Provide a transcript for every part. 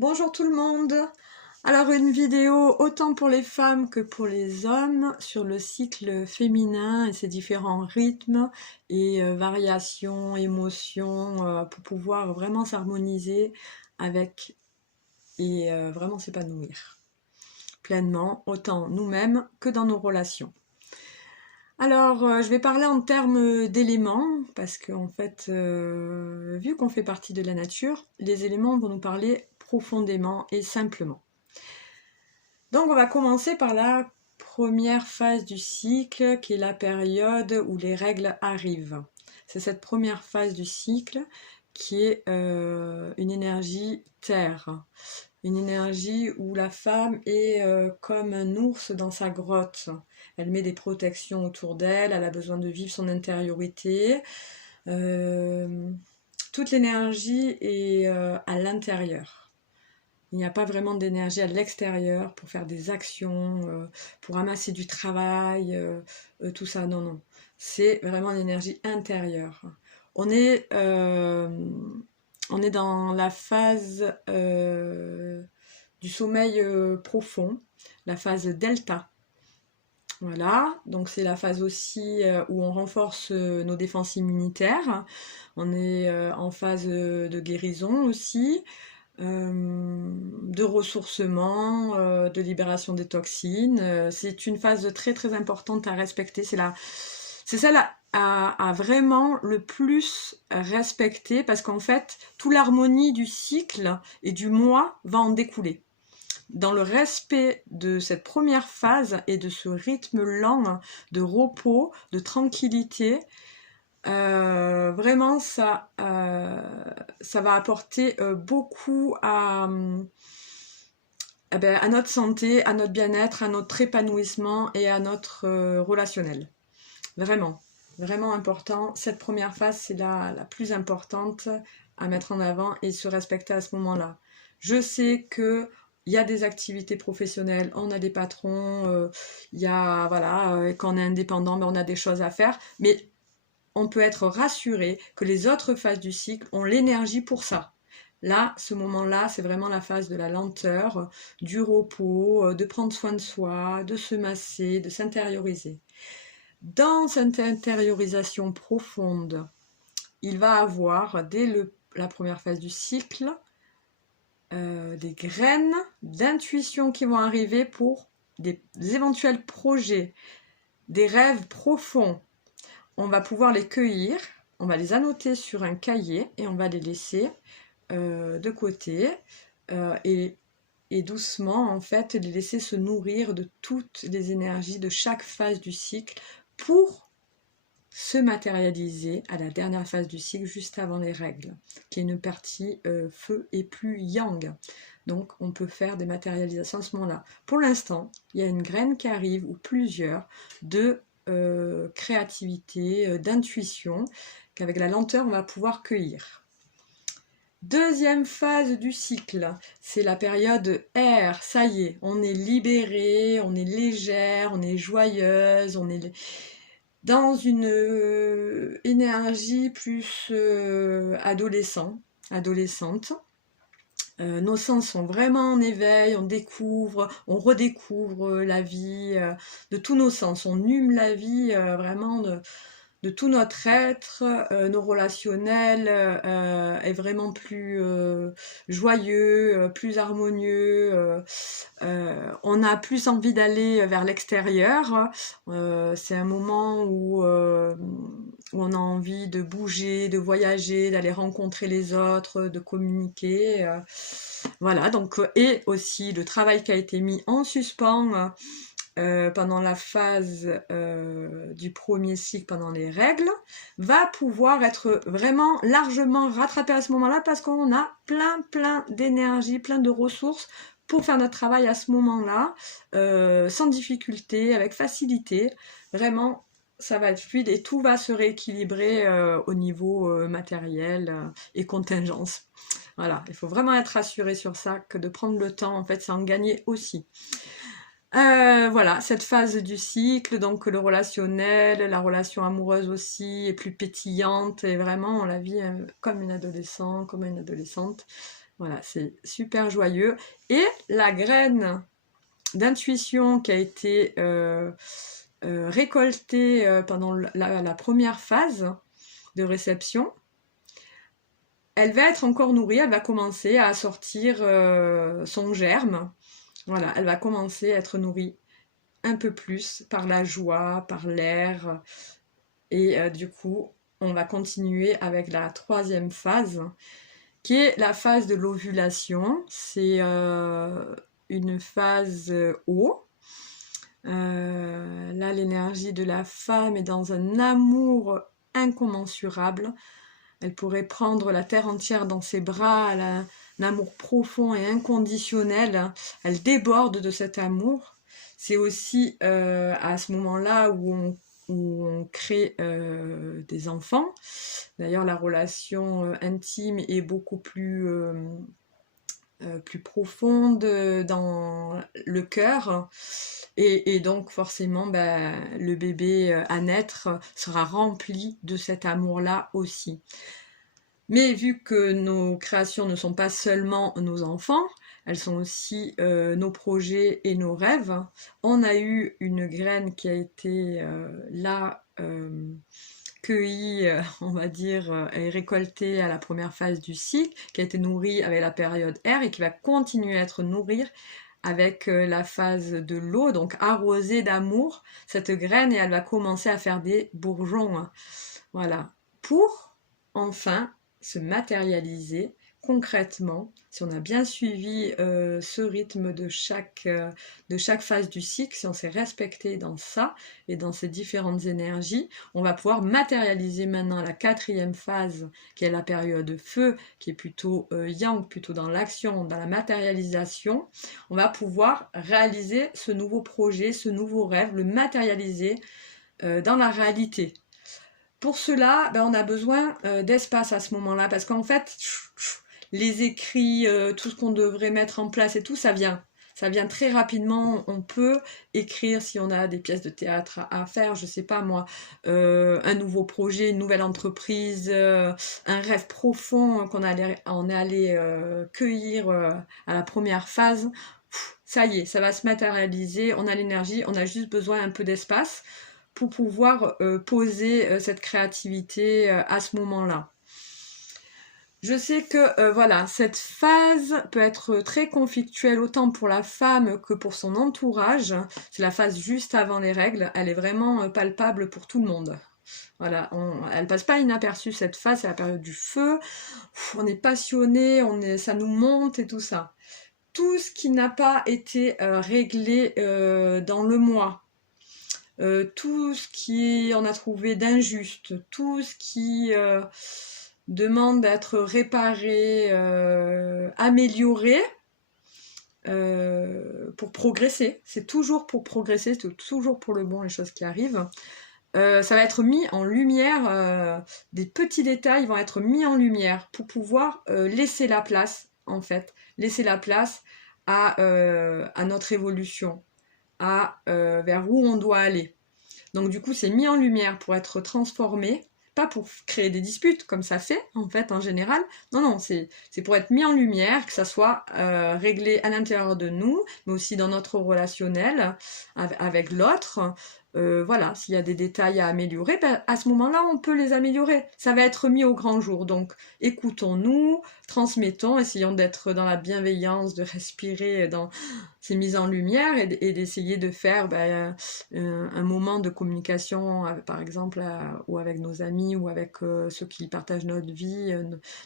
Bonjour tout le monde. Alors une vidéo autant pour les femmes que pour les hommes sur le cycle féminin et ses différents rythmes et variations, émotions pour pouvoir vraiment s'harmoniser avec et vraiment s'épanouir pleinement, autant nous-mêmes que dans nos relations. Alors, je vais parler en termes d'éléments, parce qu'en fait, vu qu'on fait partie de la nature, les éléments vont nous parler profondément et simplement. Donc, on va commencer par la première phase du cycle, qui est la période où les règles arrivent. C'est cette première phase du cycle qui est une énergie terre. Une énergie où la femme est comme un ours dans sa grotte. Elle met des protections autour d'elle, elle a besoin de vivre son intériorité. Toute l'énergie est à l'intérieur. Il n'y a pas vraiment d'énergie à l'extérieur pour faire des actions, pour amasser du travail, tout ça. Non, non. C'est vraiment l'énergie intérieure. On est dans la phase du sommeil profond, la phase delta. Voilà, donc c'est la phase aussi où on renforce nos défenses immunitaires. On est en phase de guérison aussi, de ressourcement, de libération des toxines. C'est une phase très très importante à respecter. C'est celle à vraiment le plus respecter parce qu'en fait, toute l'harmonie du cycle et du mois va en découler. Dans le respect de cette première phase et de ce rythme lent de repos, de tranquillité, vraiment ça va apporter beaucoup à notre santé, à notre bien-être, à notre épanouissement et à notre relationnel. Vraiment, vraiment important. Cette première phase, c'est la plus importante à mettre en avant et se respecter à ce moment-là. Je sais que il y a des activités professionnelles, on a des patrons, il y a, voilà, quand on est indépendant, on a des choses à faire, mais on peut être rassuré que les autres phases du cycle ont l'énergie pour ça. Là, ce moment-là, c'est vraiment la phase de la lenteur, du repos, de prendre soin de soi, de se masser, de s'intérioriser. Dans cette intériorisation profonde, il va avoir, dès la première phase du cycle, des graines d'intuition qui vont arriver pour des éventuels projets, des rêves profonds. On va pouvoir les cueillir, on va les annoter sur un cahier et on va les laisser de côté et doucement en fait les laisser se nourrir de toutes les énergies de chaque phase du cycle pour se matérialiser à la dernière phase du cycle juste avant les règles, qui est une partie feu et plus yang. Donc on peut faire des matérialisations à ce moment-là. Pour l'instant, il y a une graine qui arrive, ou plusieurs, de créativité, d'intuition, qu'avec la lenteur on va pouvoir cueillir. Deuxième phase du cycle, c'est la période air. Ça y est, on est libéré, on est légère, on est joyeuse, on est dans une énergie plus adolescente. Nos sens sont vraiment en éveil, on redécouvre la vie de tous nos sens, on hume la vie vraiment de tout notre être, nos relationnels est vraiment plus joyeux, plus harmonieux, on a plus envie d'aller vers l'extérieur, c'est un moment où on a envie de bouger, de voyager, d'aller rencontrer les autres, de communiquer, voilà, donc, et aussi le travail qui a été mis en suspens pendant la phase du premier cycle, pendant les règles, va pouvoir être vraiment largement rattrapé à ce moment-là parce qu'on a plein d'énergie, plein de ressources pour faire notre travail à ce moment-là, sans difficulté, avec facilité. Vraiment, ça va être fluide et tout va se rééquilibrer au niveau matériel et contingence. Voilà, il faut vraiment être rassuré sur ça, que de prendre le temps, en fait, c'est en gagner aussi. Voilà, cette phase du cycle, donc le relationnel, la relation amoureuse aussi est plus pétillante et vraiment on la vit comme une adolescente, Voilà, c'est super joyeux. Et la graine d'intuition qui a été récoltée pendant la première phase de réception, elle va être encore nourrie, elle va commencer à sortir son germe. Voilà, elle va commencer à être nourrie un peu plus par la joie, par l'air. Et du coup, on va continuer avec la troisième phase, qui est la phase de l'ovulation. C'est une phase eau. Là, l'énergie de la femme est dans un amour incommensurable. Elle pourrait prendre la terre entière dans ses bras. Elle a un amour profond et inconditionnel. Elle déborde de cet amour. C'est aussi à ce moment-là où on crée des enfants. D'ailleurs, la relation intime est beaucoup plus profonde dans le cœur. Et donc forcément, le bébé à naître sera rempli de cet amour-là aussi. Mais vu que nos créations ne sont pas seulement nos enfants, elles sont aussi nos projets et nos rêves, on a eu une graine qui a été là cueillie, on va dire, et récoltée à la première phase du cycle, qui a été nourrie avec la période R et qui va continuer à être nourrie avec la phase de l'eau, donc arrosée d'amour, cette graine, et elle va commencer à faire des bourgeons. Voilà. Pour enfin se matérialiser concrètement, si on a bien suivi ce rythme de chaque phase du cycle, si on s'est respecté dans ça et dans ces différentes énergies, on va pouvoir matérialiser maintenant la quatrième phase, qui est la période feu, qui est plutôt yang, plutôt dans l'action, dans la matérialisation. On va pouvoir réaliser ce nouveau projet, ce nouveau rêve, le matérialiser dans la réalité. Pour cela, on a besoin d'espace à ce moment-là, parce qu'en fait, les écrits, tout ce qu'on devrait mettre en place et tout, ça vient très rapidement. On peut écrire si on a des pièces de théâtre à faire, je sais pas moi, un nouveau projet, une nouvelle entreprise, un rêve profond qu'on est allé cueillir à la première phase. Ça y est, ça va se matérialiser, on a l'énergie, on a juste besoin un peu d'espace pour pouvoir poser cette créativité à ce moment-là. Je sais que voilà, cette phase peut être très conflictuelle autant pour la femme que pour son entourage. C'est la phase juste avant les règles, elle est vraiment palpable pour tout le monde. Voilà, elle passe pas inaperçue cette phase, c'est la période du feu. On est passionné, ça nous monte et tout ça. Tout ce qui n'a pas été réglé dans le mois, tout ce qui on a trouvé d'injuste, tout ce qui demande d'être réparé, amélioré pour progresser. C'est toujours pour progresser, c'est toujours pour le bon les choses qui arrivent. Ça va être mis en lumière, des petits détails vont être mis en lumière pour pouvoir laisser la place, en fait, laisser la place à notre évolution, vers où on doit aller. Donc du coup, c'est mis en lumière pour être transformé, pas pour créer des disputes, comme ça fait, en fait, en général. Non, c'est pour être mis en lumière, que ça soit réglé à l'intérieur de nous, mais aussi dans notre relationnel avec l'autre. Voilà, s'il y a des détails à améliorer, à ce moment-là, on peut les améliorer. Ça va être mis au grand jour. Donc, écoutons-nous, transmettons, essayons d'être dans la bienveillance, de respirer dans ces mises en lumière et d'essayer de faire un moment de communication, par exemple, ou avec nos amis ou avec ceux qui partagent notre vie,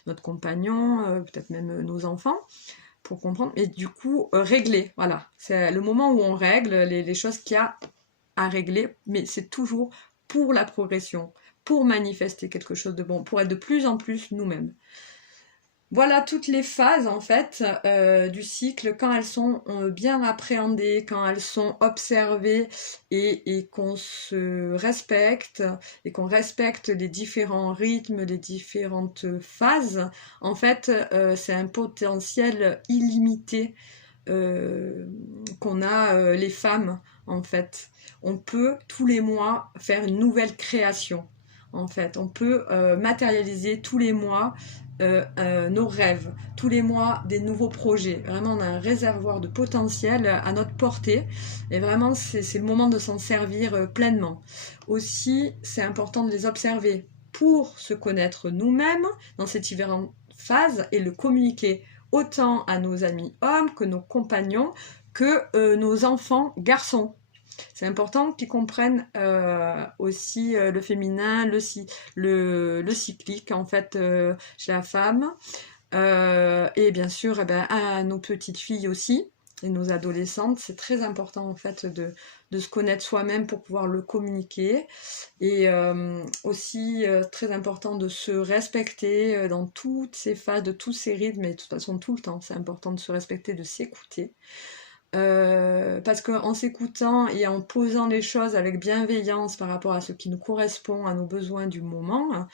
notre compagnon, peut-être même nos enfants, pour comprendre. Et du coup, régler, voilà. C'est le moment où on règle les choses qu'il y a à régler, mais c'est toujours pour la progression, pour manifester quelque chose de bon, pour être de plus en plus nous-mêmes. Voilà toutes les phases en fait du cycle, quand elles sont bien appréhendées, quand elles sont observées et qu'on se respecte et qu'on respecte les différents rythmes, les différentes phases. En fait, c'est un potentiel illimité qu'on a les femmes en fait. On peut tous les mois faire une nouvelle création. En fait, on peut matérialiser tous les mois nos rêves, tous les mois des nouveaux projets. Vraiment, on a un réservoir de potentiel à notre portée et vraiment, c'est le moment de s'en servir pleinement. Aussi, c'est important de les observer pour se connaître nous-mêmes dans ces différentes phases et le communiquer autant à nos amis hommes que nos compagnons que nos enfants garçons. C'est important qu'ils comprennent aussi le féminin, le cyclique en fait chez la femme. Et bien sûr eh ben, à nos petites filles aussi et nos adolescentes. C'est très important en fait de se connaître soi-même pour pouvoir le communiquer. Et aussi très important de se respecter dans toutes ces phases, de tous ces rythmes et de toute façon tout le temps. C'est important de se respecter, de s'écouter. Parce qu'en s'écoutant et en posant les choses avec bienveillance par rapport à ce qui nous correspond, à nos besoins du moment,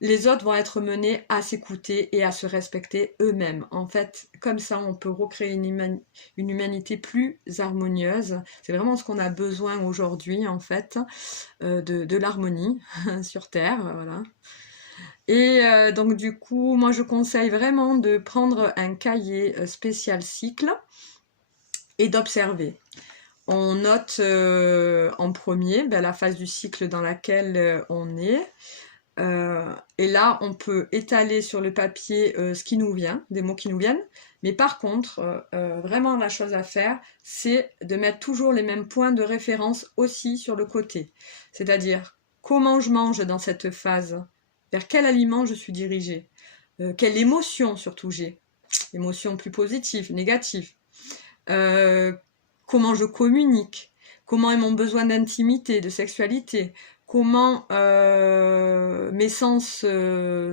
les autres vont être menés à s'écouter et à se respecter eux-mêmes. En fait, comme ça, on peut recréer une humanité plus harmonieuse. C'est vraiment ce qu'on a besoin aujourd'hui, en fait, de l'harmonie sur Terre, voilà. Et donc du coup, moi je conseille vraiment de prendre un cahier spécial cycle et d'observer. On note en premier la phase du cycle dans laquelle on est. Et là, on peut étaler sur le papier ce qui nous vient, des mots qui nous viennent. Mais par contre, vraiment la chose à faire, c'est de mettre toujours les mêmes points de référence aussi sur le côté. C'est-à-dire, comment je mange dans cette phase, vers quel aliment je suis dirigée, quelle émotion surtout j'ai, émotion plus positive, négative. Comment je communique, comment est mon besoin d'intimité, de sexualité, comment mes sens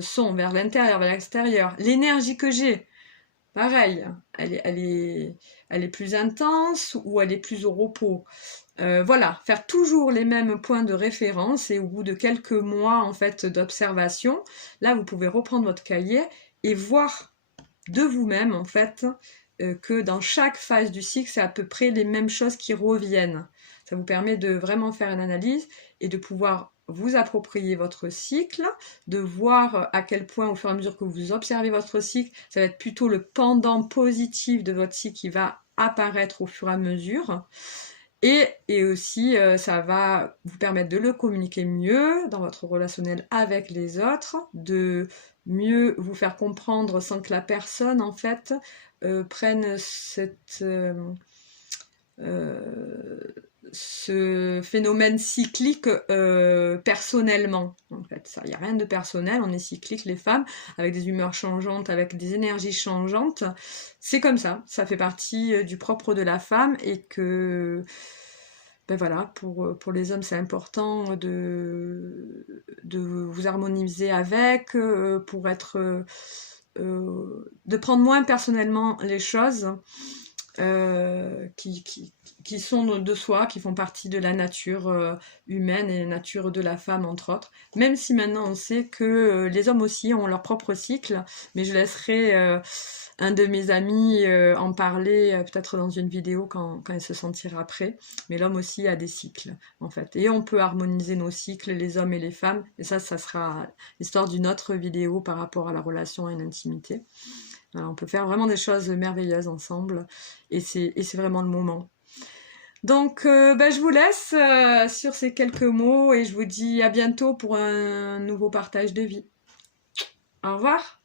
sont vers l'intérieur, vers l'extérieur, l'énergie que j'ai, pareil, elle est plus intense ou elle est plus au repos. Voilà, faire toujours les mêmes points de référence et au bout de quelques mois en fait d'observation, là vous pouvez reprendre votre cahier et voir de vous-même en fait que dans chaque phase du cycle, c'est à peu près les mêmes choses qui reviennent. Ça vous permet de vraiment faire une analyse et de pouvoir vous approprier votre cycle, de voir à quel point au fur et à mesure que vous observez votre cycle, ça va être plutôt le pendant positif de votre cycle qui va apparaître au fur et à mesure. Et aussi, ça va vous permettre de le communiquer mieux dans votre relationnel avec les autres, de mieux vous faire comprendre sans que la personne, en fait, prenne ce phénomène cyclique personnellement. En fait, il n'y a rien de personnel, on est cyclique les femmes, avec des humeurs changeantes, avec des énergies changeantes. C'est comme ça fait partie du propre de la femme et que ben voilà, pour les hommes c'est important de vous harmoniser avec, pour être de prendre moins personnellement les choses qui sont de soi, qui font partie de la nature humaine et la nature de la femme, entre autres. Même si maintenant on sait que les hommes aussi ont leur propre cycle, mais je laisserai un de mes amis en parler peut-être dans une vidéo quand il se sentira prêt. Mais l'homme aussi a des cycles, en fait. Et on peut harmoniser nos cycles, les hommes et les femmes. Et ça sera l'histoire d'une autre vidéo par rapport à la relation et l'intimité. On peut faire vraiment des choses merveilleuses ensemble et c'est vraiment le moment. Donc je vous laisse sur ces quelques mots et je vous dis à bientôt pour un nouveau partage de vie. Au revoir.